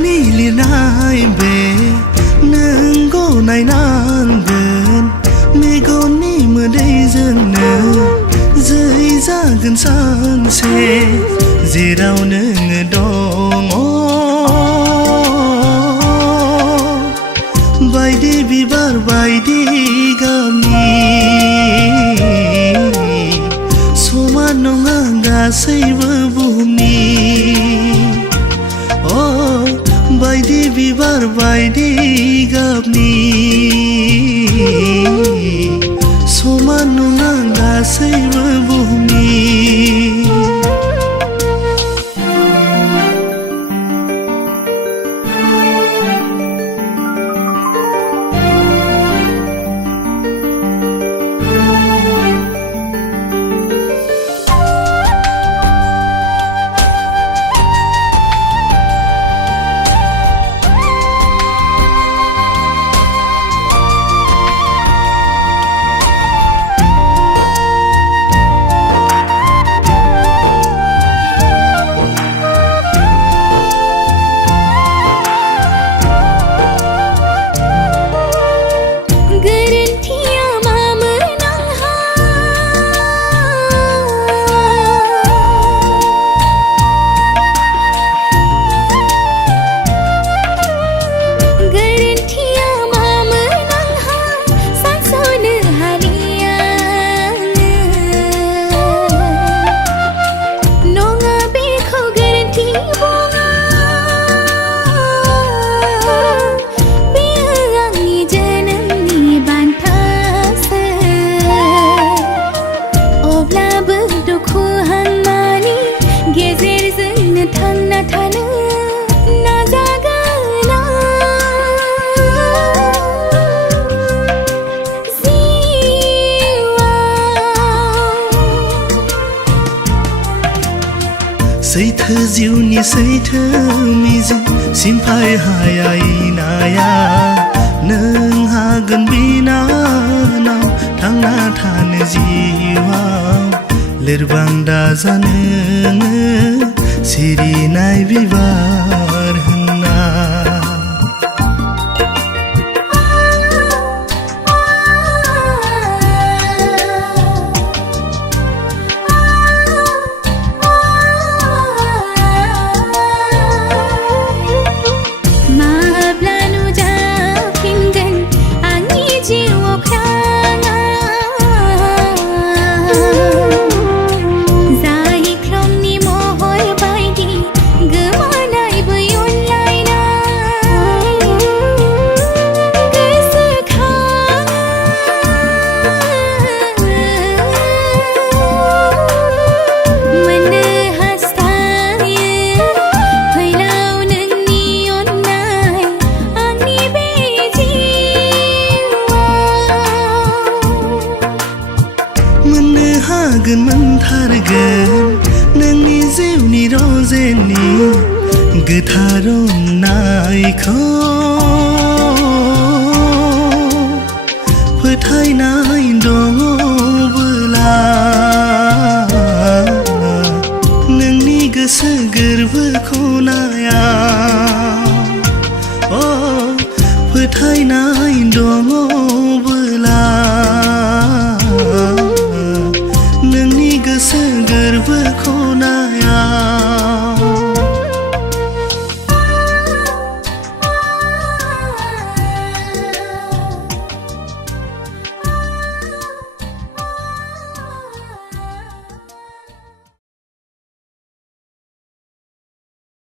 आंनि लिरनाय बे नोंखौ नायनांगोन मेगननि मोदैजोंनो जै जागोन सानसे जेराव नोङो दङ बायदि बिबार बायदि गाबनि समान नङा गासैबो बुहुमनि बायदि बिबार बायदि गाबनि समान नङा गासैबो बुहुमनि सैथो जिउनि सैथो मिजिं सिमफाय हायै नाया नों हागोन बिनानाव थांना थानो जिउआव लोरबां दाजा नोङो सिरिनाय बिबार होनना हागोन मोनथारगोन नोंनि जिउनि रजेनि गोथार अननायखौ फोथायनाय दङब्ला नोंनि गोसो गोरबोखौ नाया फोथायनाय दङ